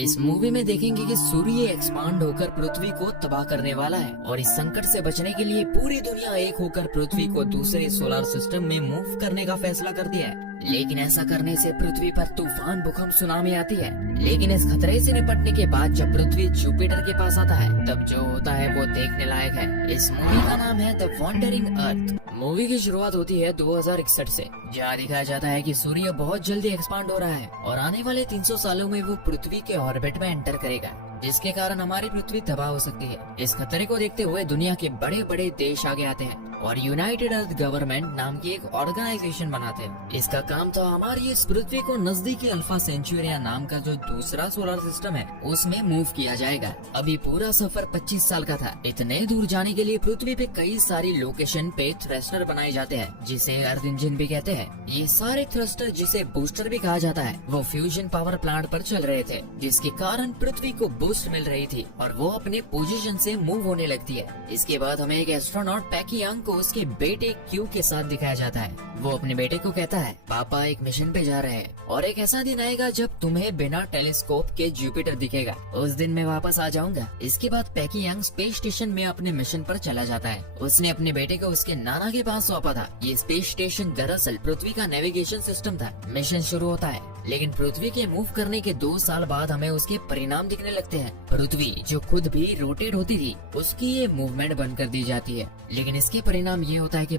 इस मूवी में देखेंगे कि सूर्य एक्सपांड होकर पृथ्वी को तबाह करने वाला है और इस संकट से बचने के लिए पूरी दुनिया एक होकर पृथ्वी को दूसरे सोलर सिस्टम में मूव करने का फैसला कर दिया है। लेकिन ऐसा करने से पृथ्वी पर तूफान, भूकंप, सुनामी आती है। लेकिन इस खतरे से निपटने के बाद जब पृथ्वी जुपिटर के पास आता है तब जो होता है वो देखने लायक है। इस मूवी का नाम है द वॉन्डरिंग अर्थ। मूवी की शुरुआत होती है 2061 से, जहाँ दिखाया जाता है कि सूर्य बहुत जल्दी एक्सपांड हो रहा है और आने वाले 300 सालों में वो पृथ्वी के ऑर्बिट में एंटर करेगा, जिसके कारण हमारी पृथ्वी तबाह हो सकती है। इस खतरे को देखते हुए दुनिया के बड़े बड़े देश आगे आते हैं और यूनाइटेड अर्थ गवर्नमेंट नाम की एक ऑर्गेनाइजेशन बनाते हैं। इसका काम था हमारी इस पृथ्वी को नजदीकी अल्फा सेंचुरिया नाम का जो दूसरा सोलर सिस्टम है उसमें मूव किया जाएगा। अभी पूरा सफर 25 साल का था। इतने दूर जाने के लिए पृथ्वी पे कई सारी लोकेशन पे थ्रस्टर बनाए जाते हैं, जिसे अर्थ इंजन भी कहते हैं। ये सारे थ्रस्टर, जिसे बूस्टर भी कहा जाता है, वो फ्यूजन पावर प्लांट पर चल रहे थे, जिसके कारण पृथ्वी को बूस्ट मिल रही थी और वो अपने पोजीशन से मूव होने लगती है। इसके बाद हमें एक एस्ट्रोनॉट पैकी यांग को उसके बेटे क्यू के साथ दिखाया जाता है। वो अपने बेटे को कहता है, पापा एक मिशन पे जा रहे हैं और एक ऐसा दिन आएगा जब तुम्हें बिना टेलीस्कोप के जुपिटर दिखेगा। उस दिन मैं वापस आ जाऊंगा। इसके बाद पैकी यांग स्पेस स्टेशन में अपने मिशन पर चला जाता है। उसने अपने बेटे को उसके नाना के पास सौंपा था। ये स्पेस स्टेशन दरअसल पृथ्वी का नेविगेशन सिस्टम था। मिशन शुरू होता है, लेकिन पृथ्वी के मूव करने के 2 साल बाद हमें उसके परिणाम दिखने लगते हैं। पृथ्वी जो खुद भी रोटेट होती थी, उसकी ये मूवमेंट बंद कर दी जाती है। लेकिन इसके परिणाम ये होता है कि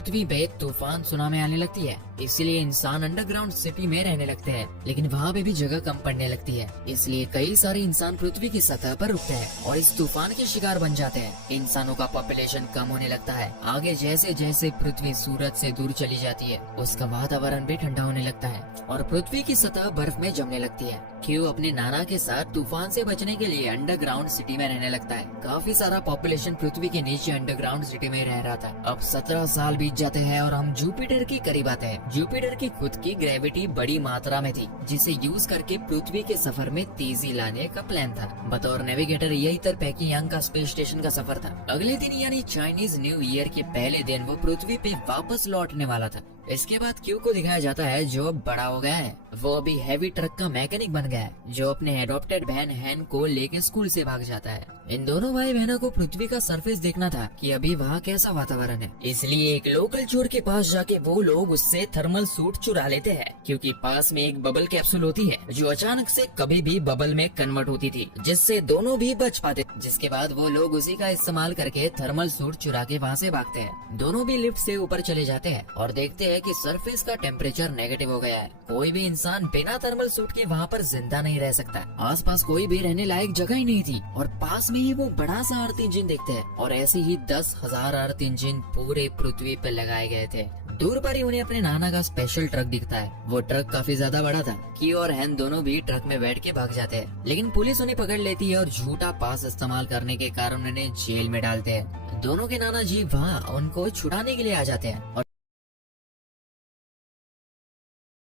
पृथ्वी पे तूफान, सुनामी आने लगती है। इसलिए इंसान अंडरग्राउंड सिटी में रहने लगते हैं, लेकिन वहाँ पे भी जगह कम पड़ने लगती है। इसलिए कई सारे इंसान पृथ्वी की सतह पर उठते हैं और इस तूफान के शिकार बन जाते हैं। इंसानों का पॉपुलेशन कम होने लगता है। आगे जैसे जैसे पृथ्वी सूरज से दूर चली जाती है, उसका वातावरण भी ठंडा होने लगता है और पृथ्वी की सतह बर्फ में जमने लगती है। क्यू अपने नाना के साथ तूफान से बचने के लिए अंडरग्राउंड सिटी में रहने लगता है। काफी सारा पॉपुलेशन पृथ्वी के नीचे अंडरग्राउंड सिटी में रह रहा था। अब 17 साल बीत जाते हैं और हम जुपिटर के करीब आते हैं। जुपिटर की खुद की ग्रेविटी बड़ी मात्रा में थी, जिसे यूज करके पृथ्वी के सफर में तेजी लाने का प्लान था। बतौर नेविगेटर यही तर पैकी यांग का स्पेस स्टेशन का सफर था। अगले दिन यानी चाइनीज न्यू ईयर के पहले दिन वो पृथ्वी पे वापस लौटने वाला था। इसके बाद क्यू को दिखाया जाता है, जो अब बड़ा हो गया है। वो अभी हैवी ट्रक का मैकेनिक बन गया है, जो अपने एडॉप्टेड बहन हैन को लेके स्कूल से भाग जाता है। इन दोनों भाई बहनों को पृथ्वी का सरफेस देखना था कि अभी वहाँ कैसा वातावरण है। इसलिए एक लोकल चोर के पास जाके वो लोग उससे थर्मल सूट चुरा लेते हैं, क्योंकि पास में एक बबल कैप्सूल होती है जो अचानक से कभी भी बबल में कन्वर्ट होती थी, जिससे दोनों भी बच पाते। जिसके बाद वो लोग उसी का इस्तेमाल करके थर्मल सूट चुरा के वहाँ से भागते हैं। दोनों भी लिफ्ट से ऊपर चले जाते हैं और देखते हैं कि सरफेस का टेम्परेचर नेगेटिव हो गया है। कोई भी इंसान बिना थर्मल सूट के वहाँ पर जिंदा नहीं रह सकता। आसपास कोई भी रहने लायक जगह ही नहीं थी और पास में ही वो बड़ा सा अर्थ इंजन देखते हैं और ऐसे ही 10,000 अर्थ इंजन पूरे पृथ्वी पर लगाए गए थे। दूर पर ही उन्हें अपने नाना का स्पेशल ट्रक दिखता है। वो ट्रक काफी ज्यादा बड़ा था। की और हैन दोनों भी ट्रक में बैठ के भाग जाते हैं, लेकिन पुलिस उन्हें पकड़ लेती है और झूठा पास इस्तेमाल करने के कारण उन्हें जेल में डालते हैं। दोनों के नाना जी वहाँ उनको छुड़ाने के लिए आ जाते हैं और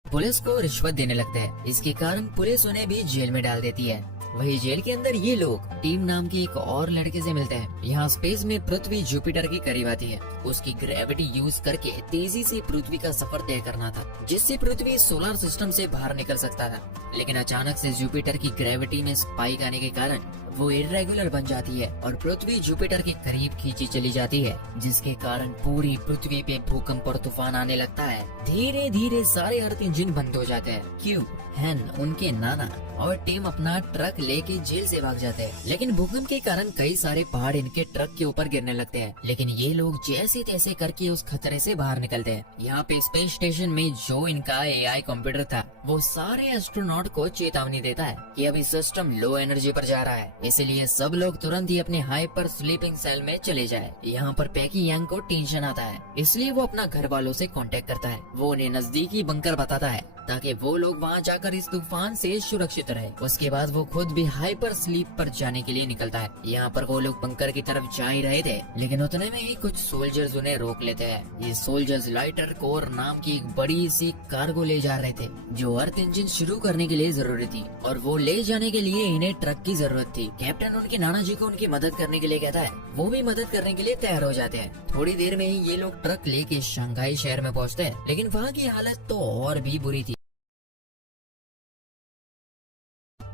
पुलिस को रिश्वत देने लगते हैं। इसके कारण पुलिस उन्हें भी जेल में डाल देती है। वही जेल के अंदर ये लोग टीम नाम के एक और लड़के से मिलते हैं। यहाँ स्पेस में पृथ्वी जुपिटर के करीब आती है। उसकी ग्रेविटी यूज करके तेजी से पृथ्वी का सफर तय करना था, जिससे पृथ्वी सोलर सिस्टम से बाहर निकल सकता था। लेकिन अचानक से जुपिटर की ग्रेविटी में स्पाइक आने के कारण वो इरेगुलर बन जाती है और पृथ्वी जुपिटर के करीब खींची चली जाती है, जिसके कारण पूरी पृथ्वी पे भूकंप और तूफान आने लगता है। धीरे धीरे सारे अर्थ इंजन बंद हो जाते हैं। क्यू, हैन, उनके नाना और टीम अपना ट्रक लेके जेल से भाग जाते हैं। लेकिन भूकंप के कारण कई सारे पहाड़ इनके ट्रक के ऊपर गिरने लगते हैं। लेकिन ये लोग जैसे तैसे करके उस खतरे से बाहर निकलते हैं। यहाँ पे स्पेस स्टेशन में जो इनका एआई कंप्यूटर था, वो सारे एस्ट्रोनॉट को चेतावनी देता है कि अभी सिस्टम लो एनर्जी पर जा रहा है, इसलिए सब लोग तुरंत ही अपने हाइपर स्लीपिंग सेल में चले जाए। यहाँ पर पैकी यांग को टेंशन आता है, इसलिए वो अपना घर वालों से कांटेक्ट करता है। वो उन्हें नजदीकी बंकर बताता है ताकि वो लोग वहाँ जाकर इस तूफान से सुरक्षित रहे। उसके बाद वो खुद भी हाइपर स्लीप पर जाने के लिए निकलता है। यहाँ पर वो लोग बंकर की तरफ जा ही रहे थे, लेकिन उतने में ही कुछ सोल्जर्स उन्हें रोक लेते हैं। ये सोल्जर्स लाइटर कोर नाम की एक बड़ी सी कार्गो ले जा रहे थे, जो अर्थ इंजन शुरू करने के लिए जरूरी थी, और वो ले जाने के लिए इन्हें ट्रक की जरूरत थी। कैप्टन उनके नाना जी को उनकी मदद करने के लिए कहता है। वो भी मदद करने के लिए तैयार हो जाते हैं। थोड़ी देर में ही ये लोग ट्रक लेके शंघाई शहर में पहुँचते हैं, लेकिन वहाँ की हालत तो और भी बुरी थी।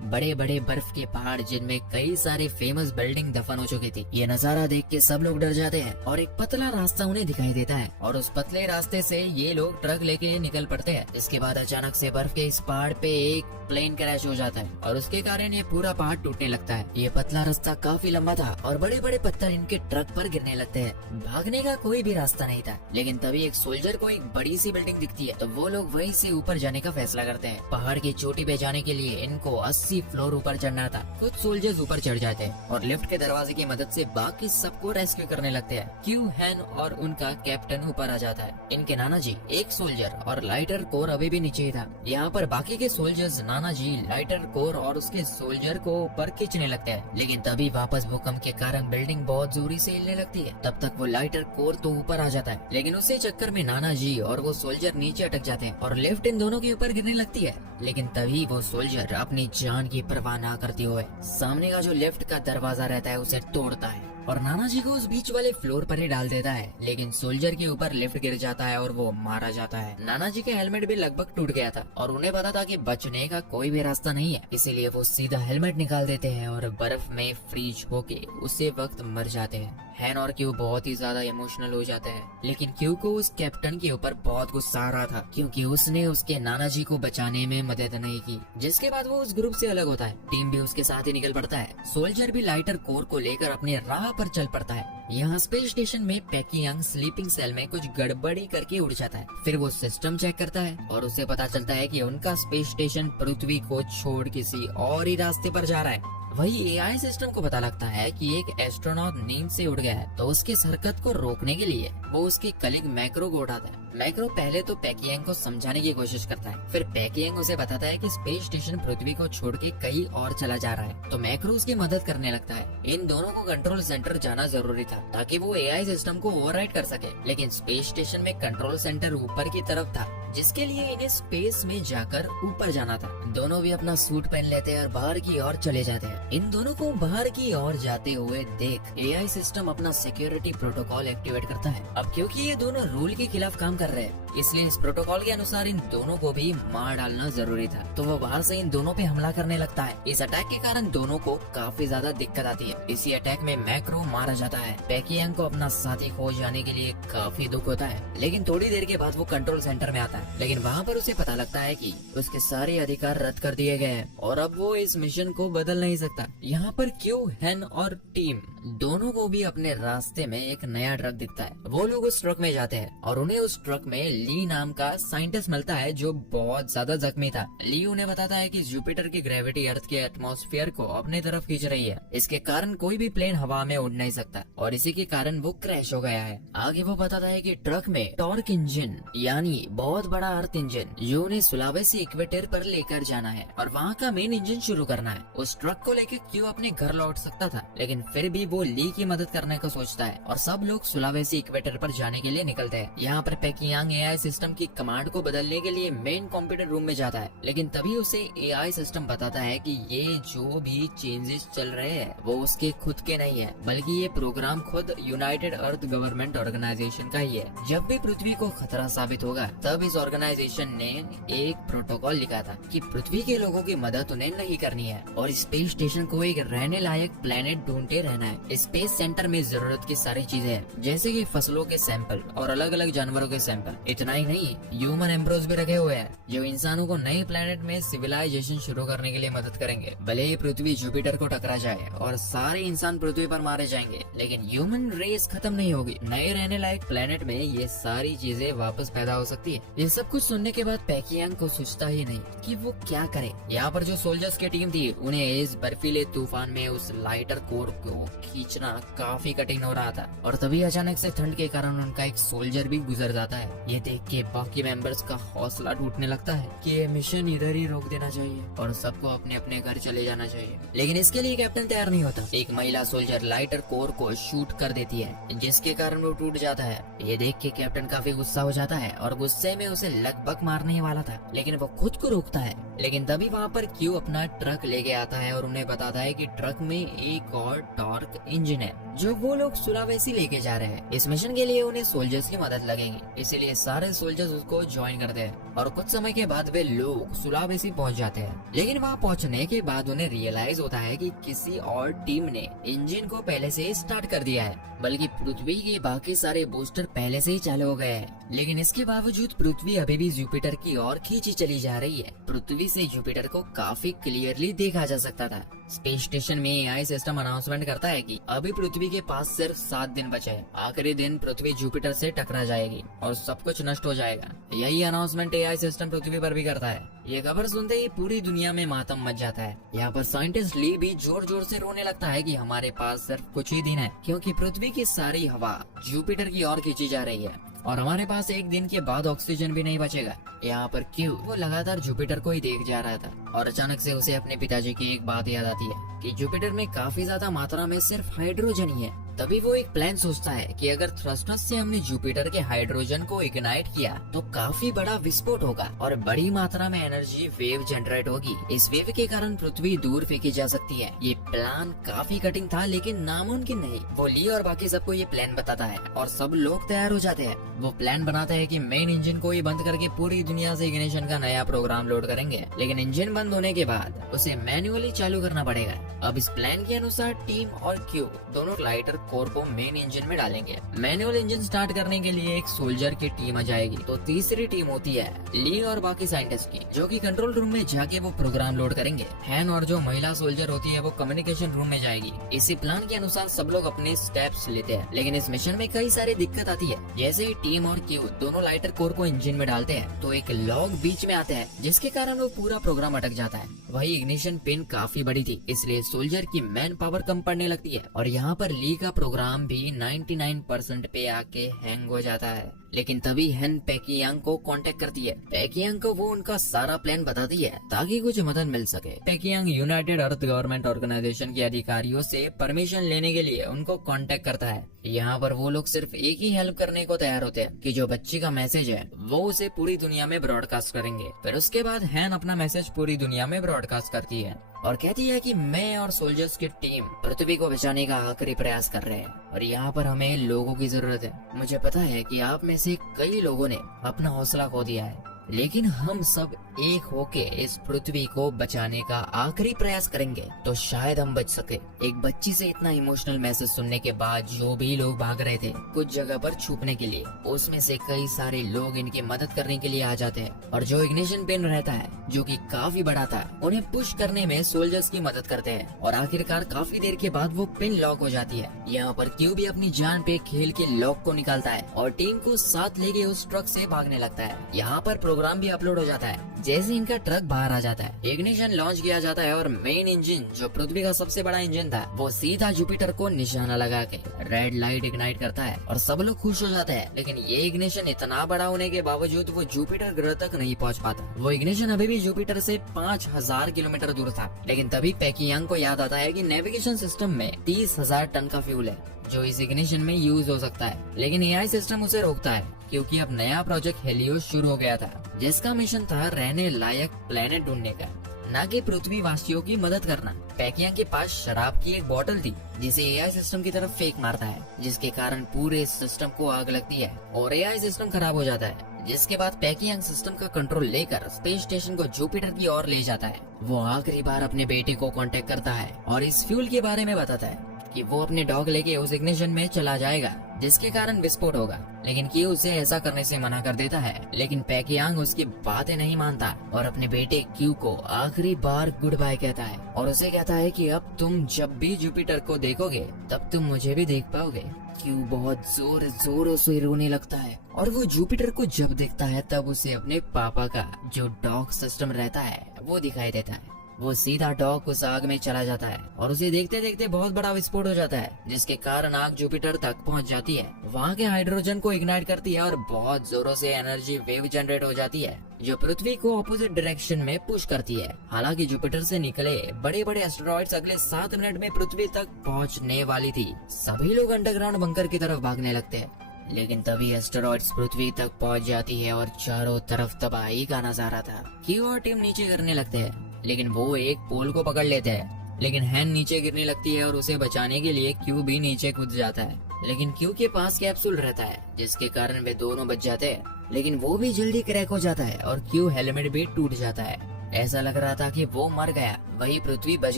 बड़े बड़े बर्फ के पहाड़ जिनमें कई सारे फेमस बिल्डिंग दफन हो चुकी थी। ये नजारा देख के सब लोग डर जाते हैं और एक पतला रास्ता उन्हें दिखाई देता है और उस पतले रास्ते से ये लोग ट्रक लेके निकल पड़ते हैं। इसके बाद अचानक से बर्फ के इस पहाड़ पे एक प्लेन क्रैश हो जाता है और उसके कारण ये पूरा पहाड़ टूटने लगता है। ये पतला रास्ता काफी लंबा था और बड़े बड़े पत्थर इनके ट्रक पर गिरने लगते हैं। भागने का कोई भी रास्ता नहीं था, लेकिन तभी एक सोल्जर को एक बड़ी सी बिल्डिंग दिखती है तो वो लोग वहीं से ऊपर जाने का फैसला करते हैं। पहाड़ की चोटी पे जाने के लिए इनको 80 फ्लोर ऊपर चढ़ना था। कुछ सोल्जर्स ऊपर चढ़ जाते हैं और लिफ्ट के दरवाजे की मदद से बाकी सबको रेस्क्यू करने लगते हैं। क्यू, हैन और उनका कैप्टन ऊपर आ जाता है। इनके नाना जी, एक सोल्जर और लाइटर कोर अभी भी नीचे ही था। यहाँ पर बाकी के सोल्जर्स नाना जी, लाइटर कोर और उसके सोल्जर को ऊपर खींचने लगते हैं, लेकिन तभी वापस भूकंप के कारण बिल्डिंग बहुत जोरी से हिलने लगती है। तब तक वो लाइटर कोर तो ऊपर आ जाता है, लेकिन उसी चक्कर में नाना जी और वो सोल्जर नीचे अटक जाते हैं और लिफ्ट इन दोनों के ऊपर गिरने लगती है। लेकिन तभी वो सोल्जर अपनी जान की परवाह ना करते हुए सामने का जो लिफ्ट का दरवाजा रहता है उसे तोड़ता है और नाना जी को उस बीच वाले फ्लोर पर ही डाल देता है। लेकिन सोल्जर के ऊपर लिफ्ट गिर जाता है और वो मारा जाता है। नाना जी के हेलमेट भी लगभग टूट गया था और उन्हें पता था कि बचने का कोई भी रास्ता नहीं है, इसीलिए वो सीधा हेलमेट निकाल देते हैं और बर्फ में फ्रीज होके उसी वक्त मर जाते हैं। हैन और क्यू बहुत ही ज्यादा इमोशनल हो जाते हैं, लेकिन क्यू को उस कैप्टन के ऊपर बहुत गुस्सा आ रहा था क्योंकि उसने उसके नाना जी को बचाने में मदद नहीं की। जिसके बाद वो उस ग्रुप से अलग होता है। टीम भी उसके साथ ही निकल पड़ता है। सोल्जर भी लाइटर कोर को लेकर अपने राह पर चल पड़ता है। यहाँ स्पेस स्टेशन में पैकी यंग स्लीपिंग सेल में कुछ गड़बड़ी करके उड़ जाता है। फिर वो सिस्टम चेक करता है और उसे पता चलता है कि उनका स्पेस स्टेशन पृथ्वी को छोड़ किसी और ही रास्ते पर जा रहा है। वही एआई सिस्टम को पता लगता है कि एक एस्ट्रोनॉट नींद से उड़ गया है, तो उसके हरकत को रोकने के लिए वो उसके कलीग मैक्रो को उठाता है। मैक्रो पहले तो पैकियांग को समझाने की कोशिश करता है, फिर पैकियांग उसे बताता है कि स्पेस स्टेशन पृथ्वी को छोड़ के कहीं और चला जा रहा है, तो मैक्रो उसकी मदद करने लगता है। इन दोनों को कंट्रोल सेंटर जाना जरूरी था ताकि वो एआई सिस्टम को ओवरराइड कर सके, लेकिन स्पेस स्टेशन में कंट्रोल सेंटर ऊपर की तरफ था, जिसके लिए इन्हें स्पेस में जाकर ऊपर जाना था। दोनों भी अपना सूट पहन लेते हैं और बाहर की ओर चले जाते हैं। इन दोनों को बाहर की ओर जाते हुए देख एआई सिस्टम अपना सिक्योरिटी प्रोटोकॉल एक्टिवेट करता है। अब क्योंकि ये दोनों रूल के खिलाफ काम कर रहे हैं, इसलिए इस प्रोटोकॉल के अनुसार इन दोनों को भी मार डालना जरूरी था, तो वो बाहर से इन दोनों पे हमला करने लगता है। इस अटैक के कारण दोनों को काफी ज्यादा दिक्कत आती है। इसी अटैक में मैक्रो मारा जाता है। पैकियांग को अपना साथी खो जाने के लिए काफी दुख होता है, लेकिन थोड़ी देर के बाद वो कंट्रोल सेंटर में आता है, लेकिन वहाँ पर उसे पता लगता है कि उसके सारे अधिकार रद्द कर दिए गए हैं और अब वो इस मिशन को बदल नहीं सकता। यहाँ पर क्यू, हैन और टीम दोनों को भी अपने रास्ते में एक नया ट्रक दिखता है। वो लोग उस ट्रक में जाते हैं और उन्हें उस ट्रक में ली नाम का साइंटिस्ट मिलता है जो बहुत ज्यादा जख्मी था। ली उन्हें बताता है कि जुपिटर की ग्रेविटी अर्थ के एटमॉस्फेयर को अपने तरफ खींच रही है, इसके कारण कोई भी प्लेन हवा में उड़ नहीं सकता और इसी के कारण वो क्रैश हो गया है। आगे वो बताता है कि ट्रक में टॉर्क इंजन यानी बहुत बड़ा अर्थ इंजन जो उन्हें सुलावेसी इक्वेटर पर लेकर जाना है और वहाँ का मेन इंजन शुरू करना है। उस ट्रक को लेकर क्यू अपने घर लौट सकता था, लेकिन फिर भी वो ली की मदद करने को सोचता है और सब लोग सुलावेसी इक्वेटर पर जाने के लिए निकलते हैं। यहाँ पर पैकियांग एआई सिस्टम की कमांड को बदलने के लिए मेन कंप्यूटर रूम में जाता है, लेकिन तभी उसे एआई सिस्टम बताता है कि ये जो भी चेंजेस चल रहे हैं वो उसके खुद के नहीं है, बल्कि ये प्रोग्राम खुद यूनाइटेड अर्थ गवर्नमेंट ऑर्गेनाइजेशन का ही है। जब भी पृथ्वी को खतरा साबित होगा तब इस ऑर्गेनाइजेशन ने एक प्रोटोकॉल लिखा था कि पृथ्वी के लोगों की मदद उन्हें नहीं करनी है और स्पेस स्टेशन को एक रहने लायक प्लेनेट ढूंढते रहना है। स्पेस सेंटर में जरूरत की सारी चीजें हैं, जैसे कि फसलों के सैंपल और अलग अलग जानवरों के सैंपल। इतना ही नहीं, ह्यूमन एम्ब्रोज भी रखे हुए हैं जो इंसानों को नए प्लेनेट में सिविलाइजेशन शुरू करने के लिए मदद करेंगे। भले ही पृथ्वी जुपिटर को टकरा जाए और सारे इंसान पृथ्वी पर मारे जाएंगे, लेकिन ह्यूमन रेस खत्म नहीं होगी। नए रहने लायक प्लेनेट में ये सारी चीजें वापस पैदा हो सकती है। ये सब कुछ सुनने के बाद पैकियांग को सोचता ही नहीं कि वो क्या करे। यहाँ पर जो सोल्जर्स की टीम थी उन्हें इस बर्फीले तूफान में उस लाइटर कोर को खींचना काफी कठिन हो रहा था और तभी अचानक से ठंड के कारण उनका एक सोल्जर भी गुजर जाता है। ये देख के बाकी मेंबर्स का हौसला टूटने लगता है कि ये मिशन इधर ही रोक देना चाहिए और सबको अपने अपने घर चले जाना चाहिए, लेकिन इसके लिए कैप्टन तैयार नहीं होता। एक महिला सोल्जर लाइटर कोर को शूट कर देती है, जिसके कारण वो टूट जाता है। ये देख के कैप्टन काफी गुस्सा हो जाता है और गुस्से में उसे लगभग मारने ही वाला था, लेकिन वो खुद को रोकता है। लेकिन तभी वहाँ पर क्यू अपना ट्रक लेके आता है और उन्हें बताता है कि ट्रक में एक और टॉर्क इंजन है जो वो लोग सुलावेसी लेके जा रहे हैं। इस मिशन के लिए उन्हें सोल्जर्स की मदद लगेगी, इसीलिए सारे सोल्जर्स उसको ज्वाइन करते हैं और कुछ समय के बाद वे लोग सुलावेसी पहुंच जाते हैं। लेकिन वहां पहुंचने के बाद उन्हें रियलाइज होता है कि किसी और टीम ने इंजन को पहले से ही स्टार्ट कर दिया है, बल्कि पृथ्वी के बाकी सारे बूस्टर पहले से ही चालू हो गए हैं। लेकिन इसके बावजूद पृथ्वी अभी भी जुपिटर की ओर खींची चली जा रही है। पृथ्वी से जुपिटर को काफी क्लियरली देखा जा सकता था। स्पेस स्टेशन में एआई सिस्टम अनाउंसमेंट करता है कि अभी पृथ्वी के पास सिर्फ 7 दिन बचे हैं। आखिरी दिन पृथ्वी जुपिटर से टकरा जाएगी और सब कुछ नष्ट हो जाएगा। यही अनाउंसमेंट एआई सिस्टम पृथ्वी पर भी करता है। ये खबर सुनते ही पूरी दुनिया में मातम मच जाता है। यहाँ पर साइंटिस्ट ली भी जोर जोर से रोने लगता है कि हमारे पास सिर्फ कुछ ही दिन है, क्योंकि पृथ्वी की सारी हवा जुपिटर की ओर खींची जा रही है और हमारे पास एक दिन के बाद ऑक्सीजन भी नहीं बचेगा। यहाँ पर क्यू वो लगातार जुपिटर को ही देख जा रहा था और अचानक से उसे अपने पिताजी की एक बात याद आती है कि जुपिटर में काफी ज्यादा मात्रा में सिर्फ हाइड्रोजन ही है। तभी वो एक प्लान सोचता है कि अगर थ्रस्टर्स से हमने जुपिटर के हाइड्रोजन को इग्नाइट किया तो काफी बड़ा विस्फोट होगा और बड़ी मात्रा में एनर्जी वेव जनरेट होगी। इस वेव के कारण पृथ्वी दूर फेंकी जा सकती है। ये प्लान काफी कठिन था लेकिन नामुमकिन नहीं। वो ली और बाकी सबको ये प्लान बताता है और सब लोग तैयार हो जाते हैं। वो प्लान बनाता है कि मेन इंजन को ही बंद करके पूरी दुनिया से इग्निशन का नया प्रोग्राम लोड करेंगे, लेकिन इंजन बंद होने के बाद उसे मैन्युअली चालू करना पड़ेगा। अब इस प्लान के अनुसार टीम और क्यू दोनों लाइटर कोर को मेन इंजन में डालेंगे। मैनुअल इंजन स्टार्ट करने के लिए एक सोल्जर की टीम आ जाएगी। तो तीसरी टीम होती है ली और बाकी साइंटिस्ट की, जो कि कंट्रोल रूम में जाके वो प्रोग्राम लोड करेंगे। हैन और जो महिला सोल्जर होती है वो कम्युनिकेशन रूम में जाएगी। इसी प्लान के अनुसार सब लोग अपने स्टेप्स लेते हैं, लेकिन इस मिशन में कई सारी दिक्कत आती है। जैसे ही टीम और क्यू दोनों लाइटर कोर को इंजन में डालते हैं तो एक लॉग बीच में आता है, जिसके कारण वो पूरा प्रोग्राम अटक जाता है। वही इग्निशन पिन काफी बड़ी थी, इसलिए सोल्जर की मैन पावर कम पड़ने लगती है और यहाँ पर ली का प्रोग्राम भी 99% पे आके हैंग हो जाता है। लेकिन तभी हैन पेकियांग को कांटेक्ट करती है। पेकियांग को वो उनका सारा प्लान बताती है ताकि कुछ मदद मिल सके। पेकियांग यूनाइटेड अर्थ गवर्नमेंट ऑर्गेनाइजेशन के अधिकारियों से परमिशन लेने के लिए उनको कांटेक्ट करता है। यहाँ पर वो लोग सिर्फ एक ही हेल्प करने को तैयार होते हैं कि जो बच्ची का मैसेज है वो उसे पूरी दुनिया में ब्रॉडकास्ट करेंगे। फिर उसके बाद हैन अपना मैसेज पूरी दुनिया में ब्रॉडकास्ट करती है और कहती है कि मैं और सोल्जर्स की टीम पृथ्वी को बचाने का आखिरी प्रयास कर रहे हैं और यहाँ पर हमें लोगों की जरूरत है। मुझे पता है कि आप में से कई लोगों ने अपना हौसला खो दिया है, लेकिन हम सब एक होके इस पृथ्वी को बचाने का आखिरी प्रयास करेंगे तो शायद हम बच सके। एक बच्ची से इतना इमोशनल मैसेज सुनने के बाद जो भी लोग भाग रहे थे कुछ जगह पर छुपने के लिए, उसमें से कई सारे लोग इनकी मदद करने के लिए आ जाते हैं और जो इग्निशन पिन रहता है जो कि काफी बड़ा था उन्हें पुश करने में सोल्जर्स की मदद करते हैं और आखिरकार काफी देर के बाद वो पिन लॉक हो जाती है। यहाँ पर क्यू भी अपनी जान पे खेल के लॉक को निकालता है और टीम को साथ लेके उस ट्रक से भागने लगता है। यहाँ पर प्रोग्राम भी अपलोड हो जाता है। जैसे इनका ट्रक बाहर आ जाता है, इग्निशन लॉन्च किया जाता है और मेन इंजन जो पृथ्वी का सबसे बड़ा इंजन था वो सीधा जुपिटर को निशाना लगा के रेड लाइट इग्नाइट करता है और सब लोग खुश हो जाते हैं। लेकिन ये इग्निशन इतना बड़ा होने के बावजूद वो जुपिटर ग्रह तक नहीं पहुंच पाता। वो इग्निशन अभी भी जुपिटर से 5000 किलोमीटर दूर था। लेकिन तभी पेकियांग को याद आता है कि नेविगेशन सिस्टम में 30,000 टन का फ्यूल है जो इस इग्निशन में यूज हो सकता है, लेकिन एआई सिस्टम उसे रोकता है क्योंकि अब नया प्रोजेक्ट हेलियोस शुरू हो गया था, जिसका मिशन था रहने लायक प्लेनेट ढूंढने का, न कि पृथ्वी वासियों की मदद करना। पेकियांग के पास शराब की एक बोतल थी जिसे एआई सिस्टम की तरफ फेंक मारता है, जिसके कारण पूरे सिस्टम को आग लगती है और एआई सिस्टम खराब हो जाता है। जिसके बाद पेकियांग सिस्टम का कंट्रोल लेकर स्पेस स्टेशन को जुपिटर की ओर ले जाता है। वो आखिरी बार अपने बेटे को कांटेक्ट करता है और इस फ्यूल के बारे में बताता है कि वो अपने डॉग लेके उस इग्निशन में चला जाएगा जिसके कारण विस्फोट होगा, लेकिन क्यू उसे ऐसा करने से मना कर देता है। लेकिन पेकियांग उसकी बातें नहीं मानता और अपने बेटे क्यू को आखिरी बार गुड बाय कहता है और उसे कहता है कि अब तुम जब भी जुपिटर को देखोगे तब तुम मुझे भी देख पाओगे। क्यू बहुत जोरों से रोने लगता है और वो जुपिटर को जब देखता है तब उसे अपने पापा का जो डॉग सिस्टम रहता है वो दिखाई देता है। वो सीधा डॉग उस आग में चला जाता है और उसे देखते देखते बहुत बड़ा विस्फोट हो जाता है, जिसके कारण आग जुपिटर तक पहुंच जाती है। वहाँ के हाइड्रोजन को इग्नाइट करती है और बहुत जोरों से एनर्जी वेव जनरेट हो जाती है जो पृथ्वी को ऑपोजिट डायरेक्शन में पुश करती है। हालांकि जुपिटर से निकले बड़े बड़े एस्टेरॉइड्स अगले 7 मिनट में पृथ्वी तक पहुँचने वाली थी। सभी लोग अंडरग्राउंड बंकर की तरफ भागने लगते हैं, लेकिन तभी एस्टेरॉइड्स पृथ्वी तक पहुंच जाती है और चारों तरफ तबाही का नजारा था। क्यू और टीम नीचे करने लगते हैं, लेकिन वो एक पोल को पकड़ लेते हैं लेकिन हैन नीचे गिरने लगती है और उसे बचाने के लिए क्यू भी नीचे कूद जाता है। लेकिन क्यू के पास कैप्सूल रहता है जिसके कारण वे दोनों बच जाते हैं, लेकिन वो भी जल्दी क्रैक हो जाता है और क्यू हेलमेट भी टूट जाता है। ऐसा लग रहा था कि वो मर गया, वही पृथ्वी बच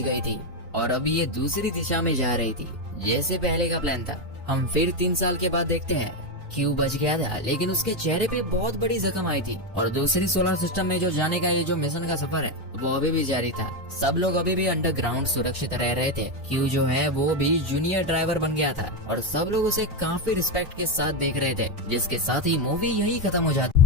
गई थी और अब ये दूसरी दिशा में जा रही थी जैसे पहले का प्लान था। हम फिर 3 साल के बाद देखते हैं क्यू बच गया था, लेकिन उसके चेहरे पे बहुत बड़ी जख्म आई थी और दूसरी सोलर सिस्टम में जो जाने का ये जो मिशन का सफर है वो अभी भी जारी था। सब लोग अभी भी अंडरग्राउंड सुरक्षित रह रहे थे। क्यू जो है वो भी जूनियर ड्राइवर बन गया था और सब लोग उसे काफी रिस्पेक्ट के साथ देख रहे थे, जिसके साथ ही मूवी यही खत्म हो जाती।